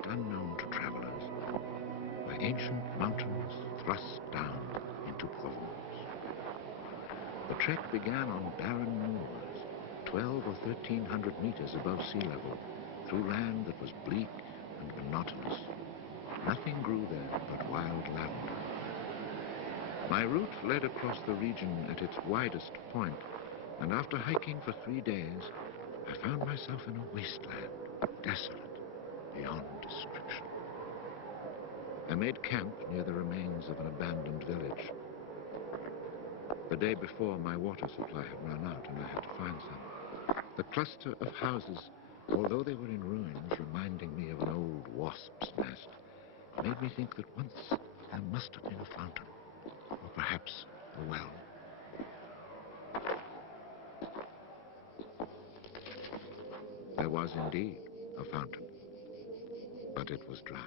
quite unknown to travelers, where ancient mountains thrust down into Provence. The trek began on barren moors, 12 or 1,300 meters above sea level, through land that was bleak and monotonous. Nothing grew there but wild lavender. My route led across the region at its widest point, and after hiking for 3 days, I found myself in a wasteland, desolate beyond description. I made camp near the remains of an abandoned village. The day before, my water supply had run out, and I had to find some. The cluster of houses, although they were in ruins, reminding me of an old wasp's nest, made me think that once there must have been a fountain, or perhaps a well. There was indeed a fountain, but it was dry.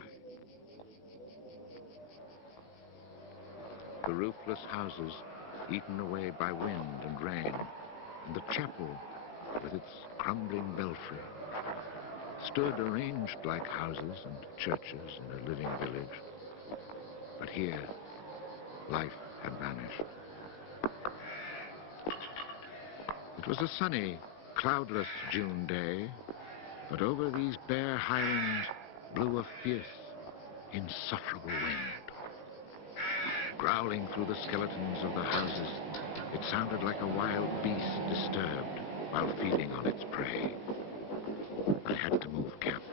The roofless houses, eaten away by wind and rain, and the chapel with its crumbling belfry, stood arranged like houses and churches in a living village. But here, life had vanished. It was a sunny, cloudless June day, but over these bare highlands blew a fierce, insufferable wind. Growling through the skeletons of the houses, it sounded like a wild beast disturbed while feeding on its prey. I had to move camp.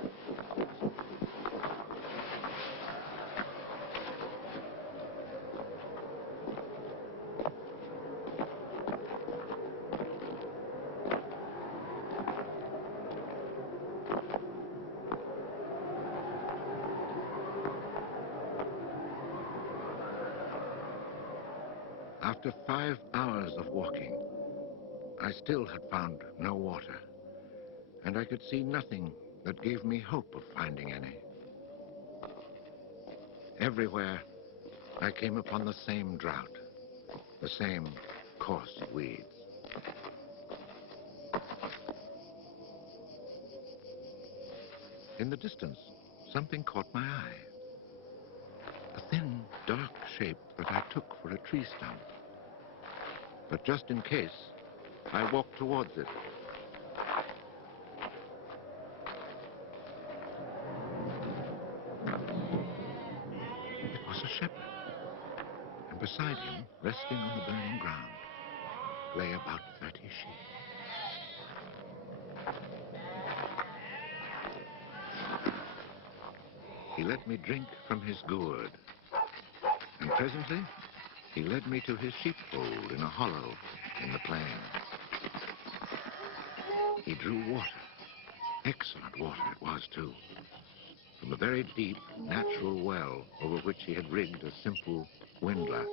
After 5 hours of walking, I still had found no water, and I could see nothing that gave me hope of finding any. Everywhere, I came upon the same drought, the same coarse weeds. In the distance, something caught my eye. A thin, dark shape that I took for a tree stump. But just in case, I walked towards it. It was a shepherd, and beside him, resting on the burning ground, lay about 30 sheep. He let me drink from his gourd, and presently, he led me to his sheepfold in a hollow in the plain. He drew water. Excellent water it was, too. From a very deep, natural well over which he had rigged a simple windlass.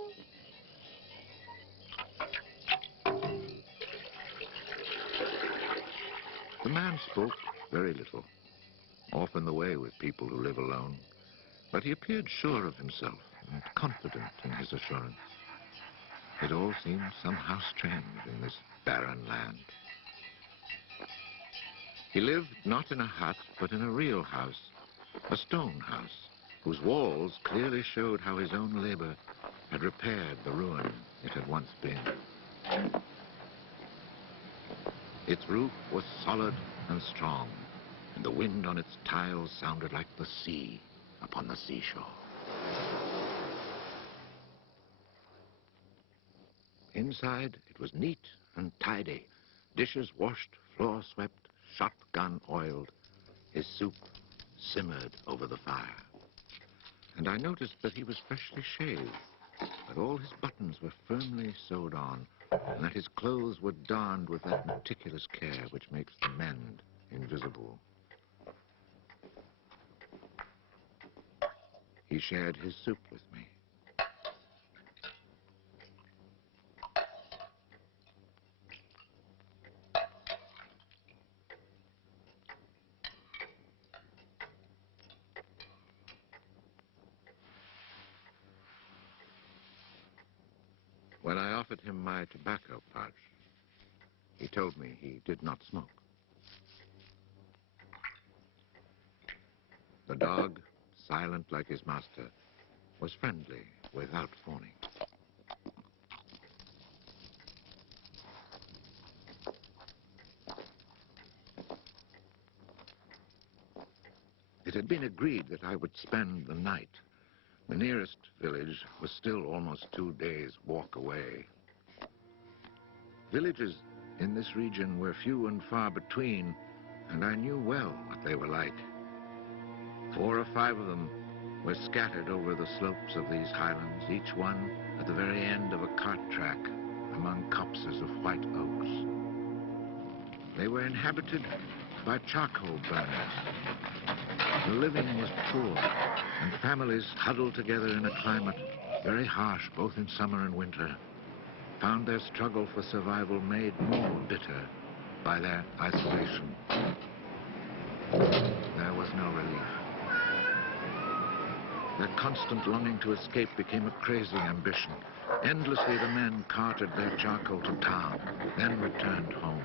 The man spoke very little, often the way with people who live alone, but he appeared sure of himself and confident in his assurance. It all seemed somehow strange in this barren land. He lived not in a hut, but in a real house, a stone house, whose walls clearly showed how his own labor had repaired the ruin it had once been. Its roof was solid and strong, and the wind on its tiles sounded like the sea upon the seashore. Inside, it was neat and tidy, dishes washed, floor swept, shotgun oiled. His soup simmered over the fire. And I noticed that he was freshly shaved, that all his buttons were firmly sewed on, and that his clothes were darned with that meticulous care which makes the mend invisible. He shared his soup with me. When I offered him my tobacco pouch, he told me he did not smoke. The dog, silent like his master, was friendly without fawning. It had been agreed that I would spend the night. The nearest village was still almost 2 days' walk away. Villages in this region were few and far between, and I knew well what they were like. 4 or 5 of them were scattered over the slopes of these highlands, each one at the very end of a cart track among copses of white oaks. They were inhabited by charcoal burners. The living was poor, and families huddled together in a climate very harsh both in summer and winter found their struggle for survival made more bitter by their isolation. There was no relief. Their constant longing to escape became a crazy ambition. Endlessly the men carted their charcoal to town, then returned home.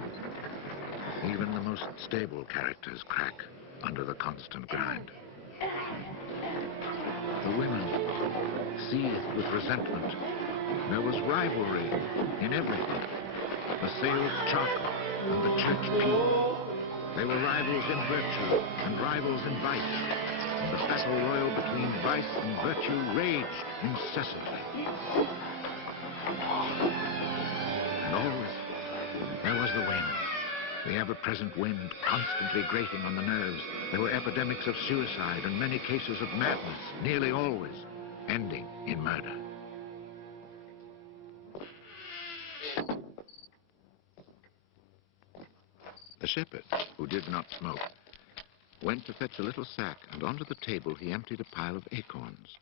Even the most stable characters crack under the constant grind. The women seethed with resentment. There was rivalry in everything. The sale of charcoal and the church pew. They were rivals in virtue and rivals in vice. And the battle royal between vice and virtue raged incessantly. And always there was the wind. The ever-present wind constantly grating on the nerves. There were epidemics of suicide and many cases of madness, nearly always ending in murder. The shepherd, who did not smoke, went to fetch a little sack, and onto the table he emptied a pile of acorns.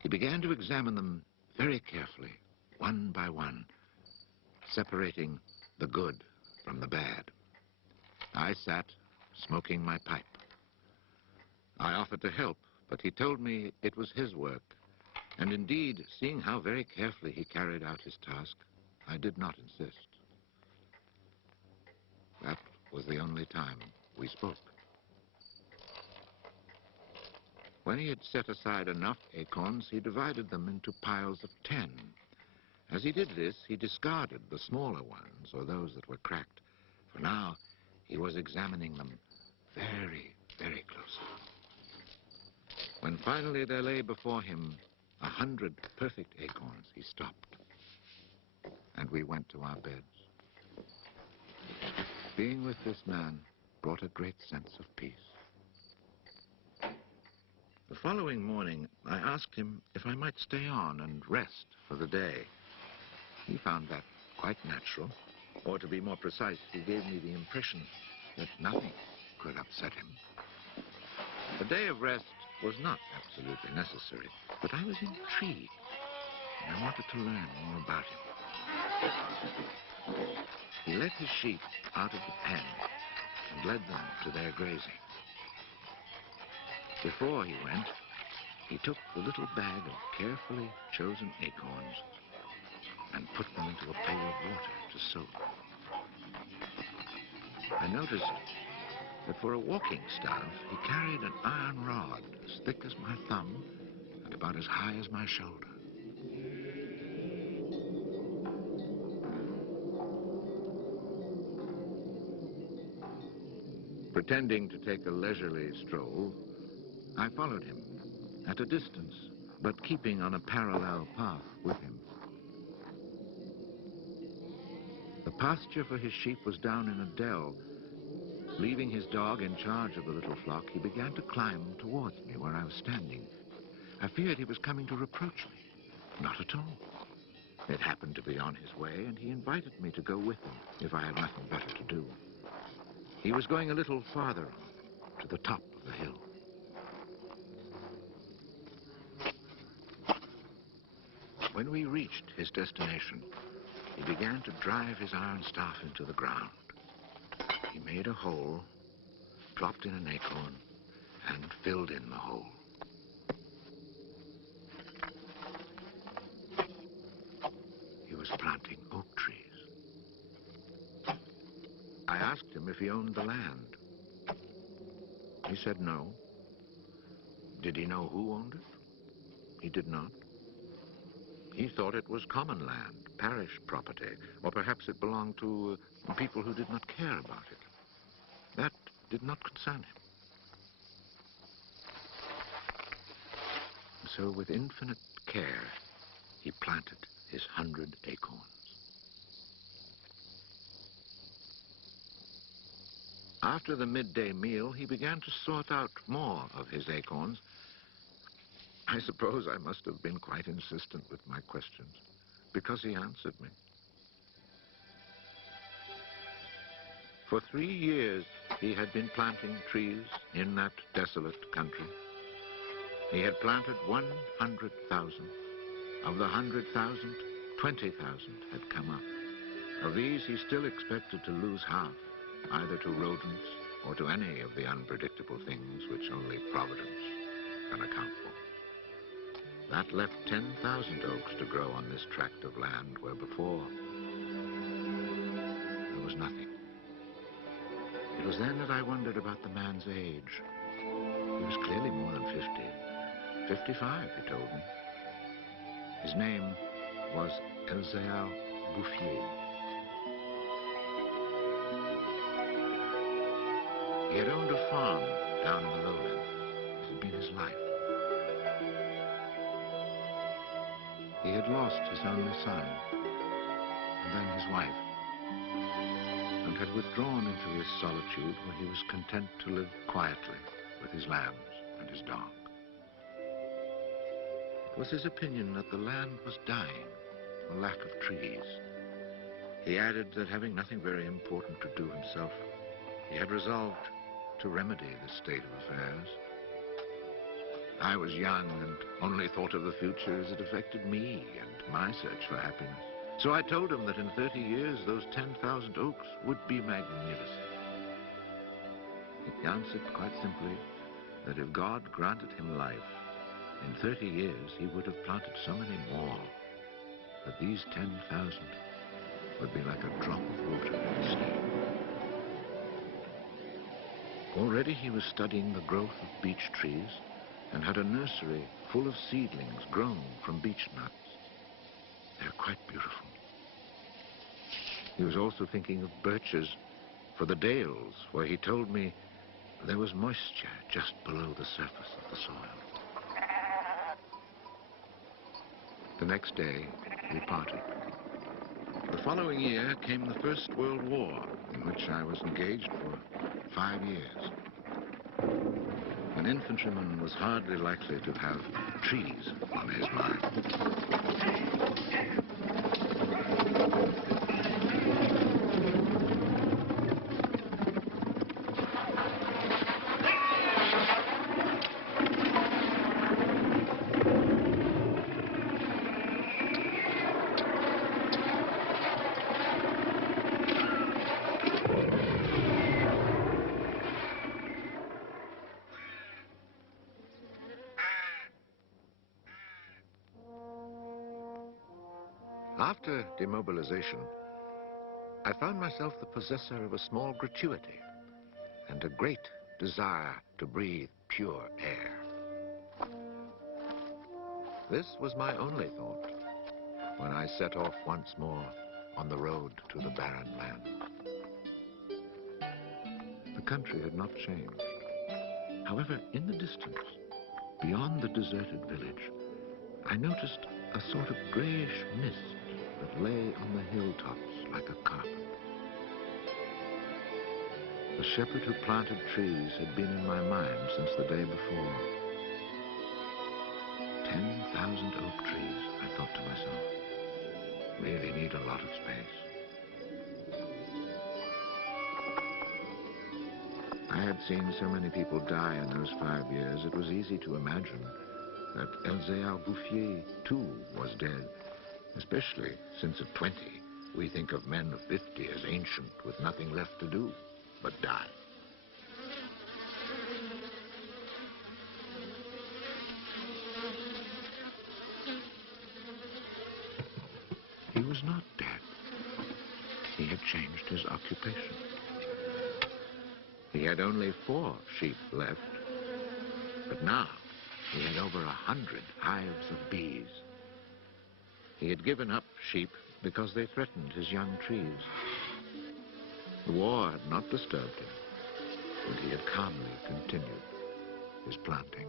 He began to examine them very carefully, one by one, separating the good from the bad. I sat, smoking my pipe. I offered to help, but he told me it was his work. And indeed, seeing how very carefully he carried out his task, I did not insist. That was the only time we spoke. When he had set aside enough acorns, he divided them into piles of 10. As he did this, he discarded the smaller ones, or those that were cracked. For now, he was examining them very, very closely. When finally there lay before him 100 perfect acorns, he stopped, and we went to our beds. Being with this man brought a great sense of peace. The following morning, I asked him if I might stay on and rest for the day. He found that quite natural, or to be more precise, he gave me the impression that nothing could upset him. The day of rest was not absolutely necessary, but I was intrigued, and I wanted to learn more about him. He let his sheep out of the pen and led them to their grazing. Before he went, he took the little bag of carefully chosen acorns and put them into a pail of water to soak. I noticed that for a walking staff, he carried an iron rod as thick as my thumb and about as high as my shoulder. Pretending to take a leisurely stroll, I followed him at a distance, but keeping on a parallel path with him. The pasture for his sheep was down in a dell. Leaving his dog in charge of the little flock, he began to climb towards me where I was standing. I feared he was coming to reproach me. Not at all. It happened to be on his way, and he invited me to go with him if I had nothing better to do. He was going a little farther on, to the top of the hill. When we reached his destination, he began to drive his iron staff into the ground. He made a hole, dropped in an acorn, and filled in the hole. He was planting oak trees. I asked him if he owned the land. He said no, Did he know who owned it? He did not. He thought it was common land, parish property, or perhaps it belonged to people who did not care about it. That did not concern him. So with infinite care, he planted his 100 acorns. After the midday meal, he began to sort out more of his acorns. I suppose I must have been quite insistent with my questions, because he answered me. For 3 years, he had been planting trees in that desolate country. He had planted 100,000. Of the 100,000, 20,000 had come up. Of these, he still expected to lose half, either to rodents or to any of the unpredictable things which only Providence can account for. That left 10,000 oaks to grow on this tract of land where before there was nothing. It was then that I wondered about the man's age. He was clearly more than 50. 55, he told me. His name was Bouffier. He had owned a farm down in the lowlands. It had been his life. He had lost his only son, and then his wife, and had withdrawn into his solitude where he was content to live quietly with his lambs and his dog. It was his opinion that the land was dying for lack of trees. He added that having nothing very important to do himself, he had resolved to remedy this state of affairs. I was young and only thought of the future as it affected me and my search for happiness. So I told him that in 30 years, those 10,000 oaks would be magnificent. He answered quite simply that if God granted him life, in 30 years he would have planted so many more that these 10,000 would be like a drop of water in the sea. Already he was studying the growth of beech trees and had a nursery full of seedlings grown from beech nuts. They're quite beautiful. He was also thinking of birches for the dales, where he told me there was moisture just below the surface of the soil. The next day, we parted. The following year came the First World War, in which I was engaged for 5 years. An infantryman was hardly likely to have trees on his mind. After demobilization, I found myself the possessor of a small gratuity and a great desire to breathe pure air. This was my only thought when I set off once more on the road to the barren land. The country had not changed. However, in the distance, beyond the deserted village, I noticed a sort of grayish mist that lay on the hilltops like a carpet. The shepherd who planted trees had been in my mind since the day before. 10,000 oak trees, I thought to myself, really need a lot of space. I had seen so many people die in those 5 years, it was easy to imagine that Bouffier, too, was dead, especially since at 20, we think of men of 50 as ancient with nothing left to do but die. He was not dead. He had changed his occupation. He had only 4 sheep left, but now He had over 100 hives of bees. He had given up sheep because they threatened his young trees. The war had not disturbed him, and he had calmly continued his planting.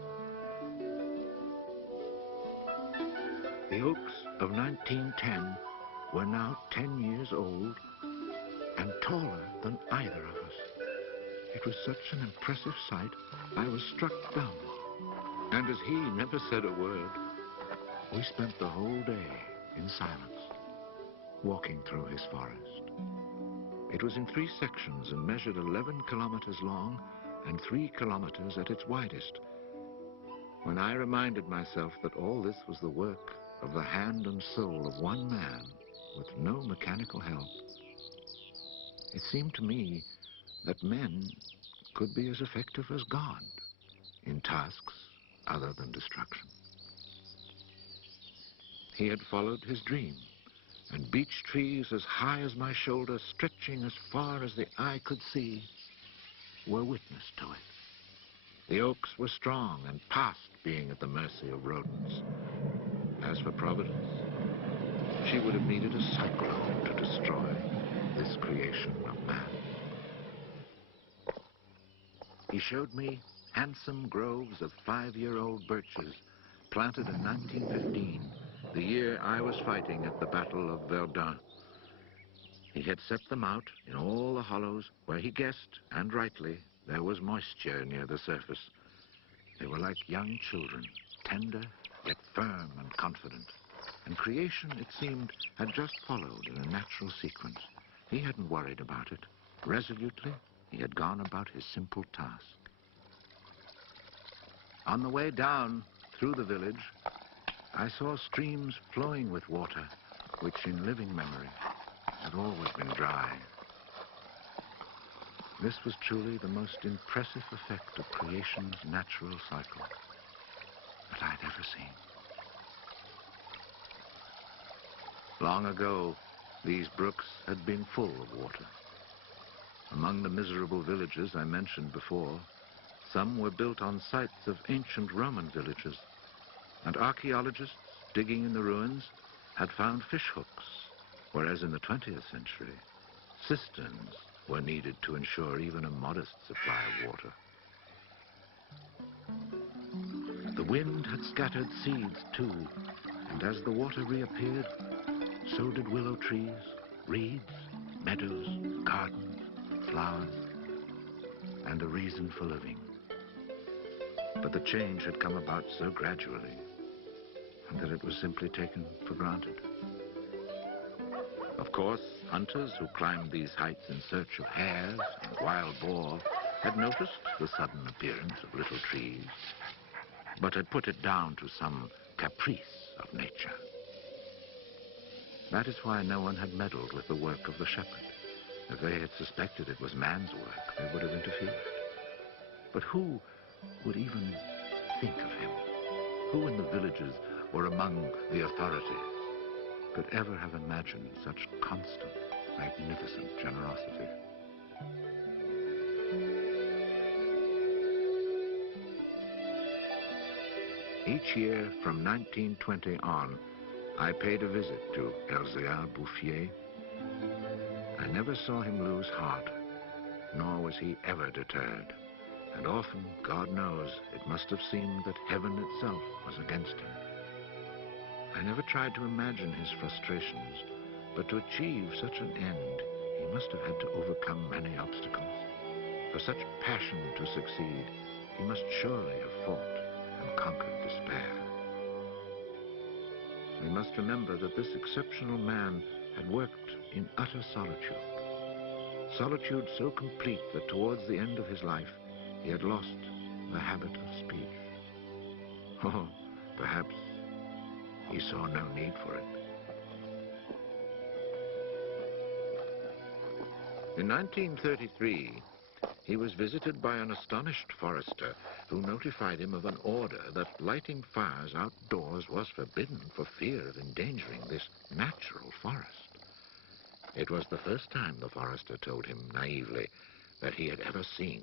The oaks of 1910 were now 10 years old and taller than either of us. It was such an impressive sight, I was struck dumb. And as he never said a word, we spent the whole day in silence, walking through his forest. It was in 3 sections and measured 11 kilometers long and 3 kilometers at its widest. When I reminded myself that all this was the work of the hand and soul of one man with no mechanical help, it seemed to me that men could be as effective as God in tasks other than destruction. He had followed his dream, and beech trees as high as my shoulder, stretching as far as the eye could see, were witness to it. The oaks were strong and past being at the mercy of rodents. As for Providence, she would have needed a cyclone to destroy this creation of man. He showed me handsome groves of 5-year-old birches planted in 1915, the year I was fighting at the Battle of Verdun. He had set them out in all the hollows where he guessed, and rightly, there was moisture near the surface. They were like young children, tender yet firm and confident. And creation, it seemed, had just followed in a natural sequence. He hadn't worried about it. Resolutely, he had gone about his simple task. On the way down through the village, I saw streams flowing with water, which in living memory had always been dry. This was truly the most impressive effect of creation's natural cycle that I'd ever seen. Long ago, these brooks had been full of water. Among the miserable villages I mentioned before, some were built on sites of ancient Roman villages, and archaeologists digging in the ruins had found fish hooks, whereas in the 20th century, cisterns were needed to ensure even a modest supply of water. The wind had scattered seeds too, and as the water reappeared, so did willow trees, reeds, meadows, gardens, flowers, and a reason for living. But the change had come about so gradually, and that it was simply taken for granted. Of course, hunters who climbed these heights in search of hares and wild boar had noticed the sudden appearance of little trees, but had put it down to some caprice of nature. That is why no one had meddled with the work of the shepherd. If they had suspected it was man's work, they would have interfered. But who would even think of him? Who in the villages or among the authorities could ever have imagined such constant, magnificent generosity? Each year from 1920 on, I paid a visit to Elzéar Bouffier. I never saw him lose heart, nor was he ever deterred. And often, God knows, it must have seemed that heaven itself was against him. I never tried to imagine his frustrations, but to achieve such an end, he must have had to overcome many obstacles. For such passion to succeed, he must surely have fought and conquered despair. We must remember that this exceptional man had worked in utter solitude. Solitude so complete that towards the end of his life, he had lost the habit of speech. Oh, perhaps he saw no need for it. In 1933, he was visited by an astonished forester who notified him of an order that lighting fires outdoors was forbidden for fear of endangering this natural forest. It was the first time, the forester told him naively, that he had ever seen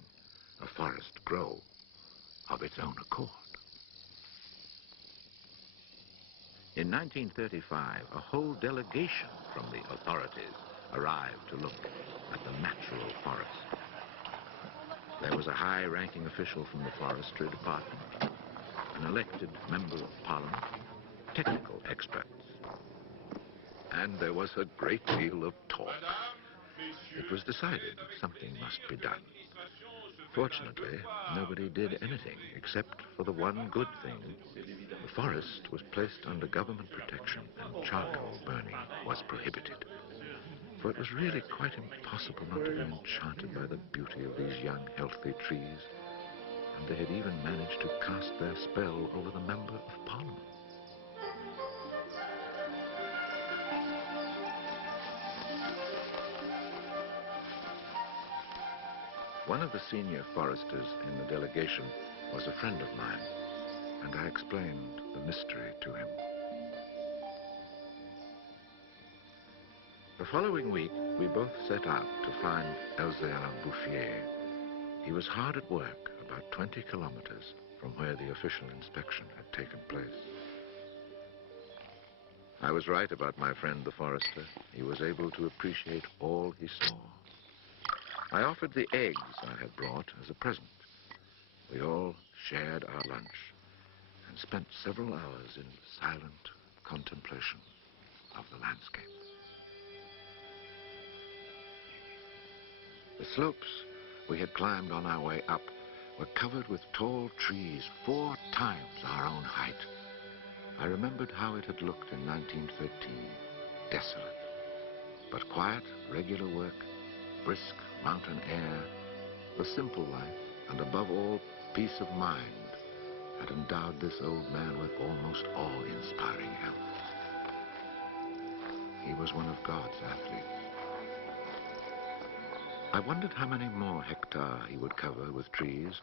a forest grow of its own accord. In 1935, a whole delegation from the authorities arrived to look at the natural forest. There was a high-ranking official from the forestry department, an elected member of parliament, technical experts, and there was a great deal of talk. It was decided that something must be done. Fortunately, nobody did anything except for the one good thing. The forest was placed under government protection and charcoal burning was prohibited. For it was really quite impossible not to be enchanted by the beauty of these young, healthy trees. And they had even managed to cast their spell over the Member of Parliament. One of the senior foresters in the delegation was a friend of mine, and I explained the mystery to him. The following week, we both set out to find Elzéar Bouffier. He was hard at work, about 20 kilometers from where the official inspection had taken place. I was right about my friend the forester. He was able to appreciate all he saw. I offered the eggs I had brought as a present. We all shared our lunch and spent several hours in silent contemplation of the landscape. The slopes we had climbed on our way up were covered with tall trees 4 times our own height. I remembered how it had looked in 1913, desolate, but quiet, regular work, brisk mountain air, the simple life, and above all, peace of mind, had endowed this old man with almost awe-inspiring health. He was one of God's athletes. I wondered how many more hectares he would cover with trees.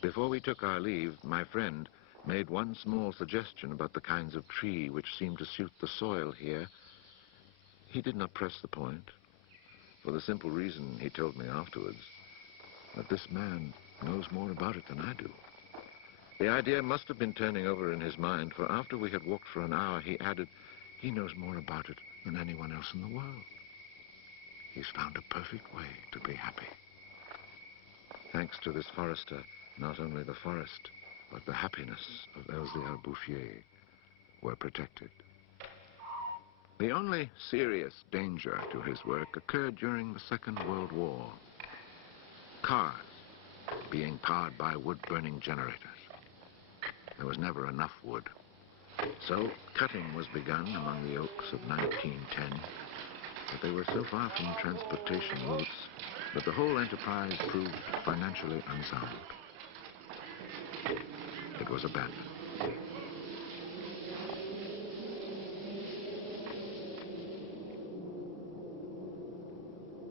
Before we took our leave, my friend made one small suggestion about the kinds of tree which seemed to suit the soil here. He did not press the point, for the simple reason, he told me afterwards, that this man knows more about it than I do. The idea must have been turning over in his mind, for after we had walked for an hour, he added, he knows more about it than anyone else in the world. He's found a perfect way to be happy. Thanks to this forester, not only the forest, but the happiness of Elzéar Bouffier were protected. The only serious danger to his work occurred during the Second World War. Cars being powered by wood-burning generators. There was never enough wood. So cutting was begun among the oaks of 1910, but they were so far from transportation routes that the whole enterprise proved financially unsound. It was abandoned.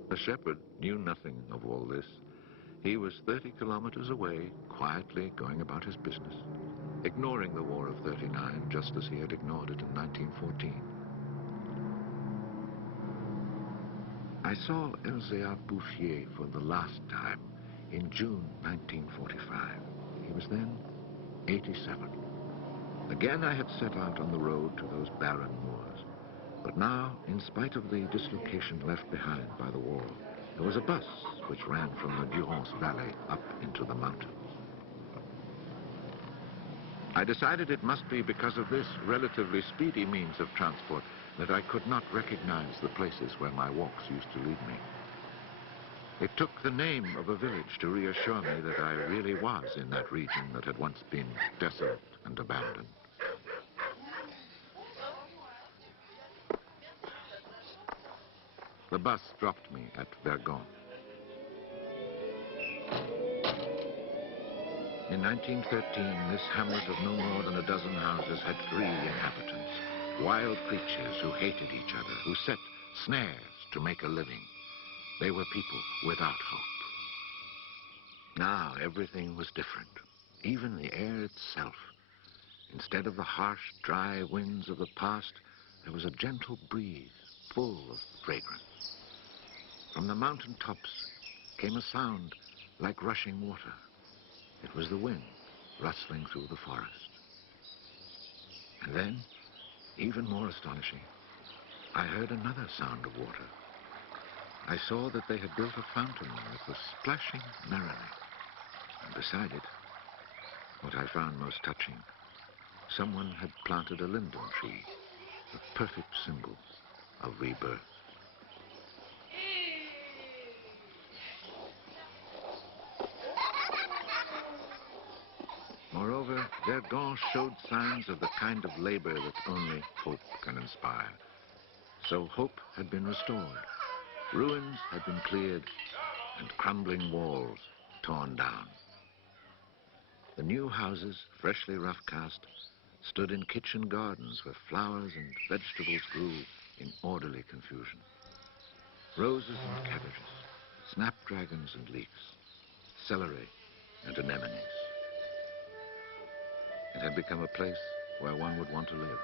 The shepherd knew nothing of all this. He was 30 kilometers away, quietly going about his business, ignoring the War of '39 just as he had ignored it in 1914. I saw Elzéar Bouffier for the last time in June 1945. He was then 87. Again I had set out on the road to those barren moors. But now, in spite of the dislocation left behind by the war, there was a bus which ran from the Durance Valley up into the mountains. I decided it must be because of this relatively speedy means of transport that I could not recognize the places where my walks used to lead me. It took the name of a village to reassure me that I really was in that region that had once been desolate and abandoned. The bus dropped me at Vergon. In 1913, this hamlet of no more than a dozen houses had 3 inhabitants, wild creatures who hated each other, who set snares to make a living. They were people without hope. Now everything was different, even the air itself. Instead of the harsh, dry winds of the past, there was a gentle breeze full of fragrance. From the mountain tops came a sound like rushing water. It was the wind rustling through the forest. And then, even more astonishing, I heard another sound of water. I saw that they had built a fountain that was splashing merrily. And beside it, what I found most touching, someone had planted a linden tree, a perfect symbol of rebirth. Moreover, Verdun showed signs of the kind of labor that only hope can inspire. So hope had been restored. Ruins had been cleared and crumbling walls torn down. The new houses, freshly rough-cast, stood in kitchen gardens where flowers and vegetables grew in orderly confusion. Roses and cabbages, snapdragons and leeks, celery and anemones. It had become a place where one would want to live.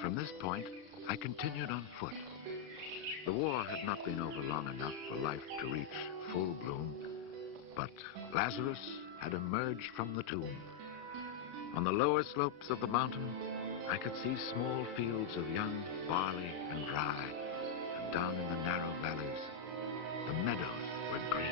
From this point, I continued on foot. The war had not been over long enough for life to reach full bloom, but Lazarus had emerged from the tomb. On the lower slopes of the mountain, I could see small fields of young barley and rye, and down in the narrow valleys, the meadows were green.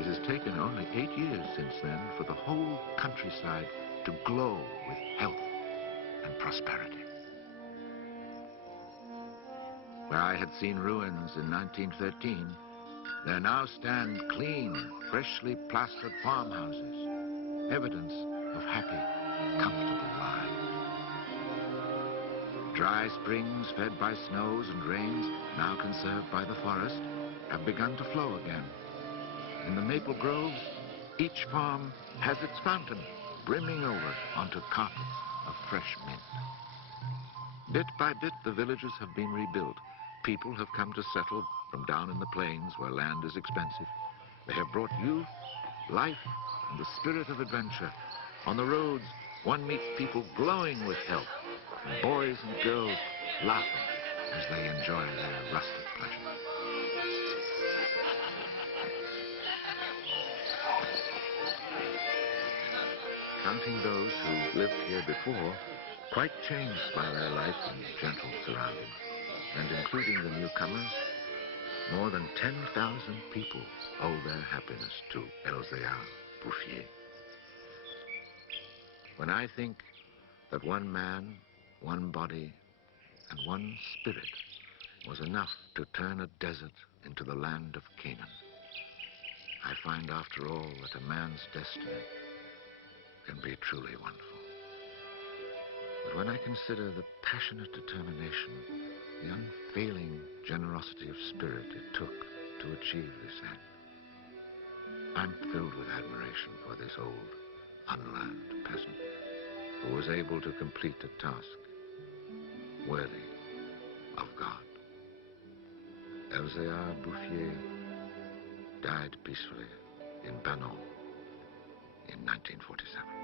It has taken only 8 years since then for the whole countryside to glow with health and prosperity. Where I had seen ruins in 1913, there now stand clean, freshly plastered farmhouses, evidence of happy, comfortable lives. Dry springs fed by snows and rains, now conserved by the forest, have begun to flow again. In the maple groves, each farm has its fountain brimming over onto carpets of fresh mint. Bit by bit, the villages have been rebuilt. People have come to settle from down in the plains where land is expensive. They have brought youth, life, and the spirit of adventure. On the roads, one meets people glowing with health, and boys and girls laughing as they enjoy their rustic pleasure. Counting those who lived here before, quite changed by their life in gentle surroundings, and including the newcomers, more than 10,000 people owe their happiness to Bouffier. When I think that one man, one body, and one spirit was enough to turn a desert into the land of Canaan, I find after all that a man's destiny can be truly wonderful. But when I consider the passionate determination, the unfailing generosity of spirit it took to achieve this end, I'm filled with admiration for this old, unlearned peasant who was able to complete a task worthy of God. Bouffier died peacefully in Banon in 1947.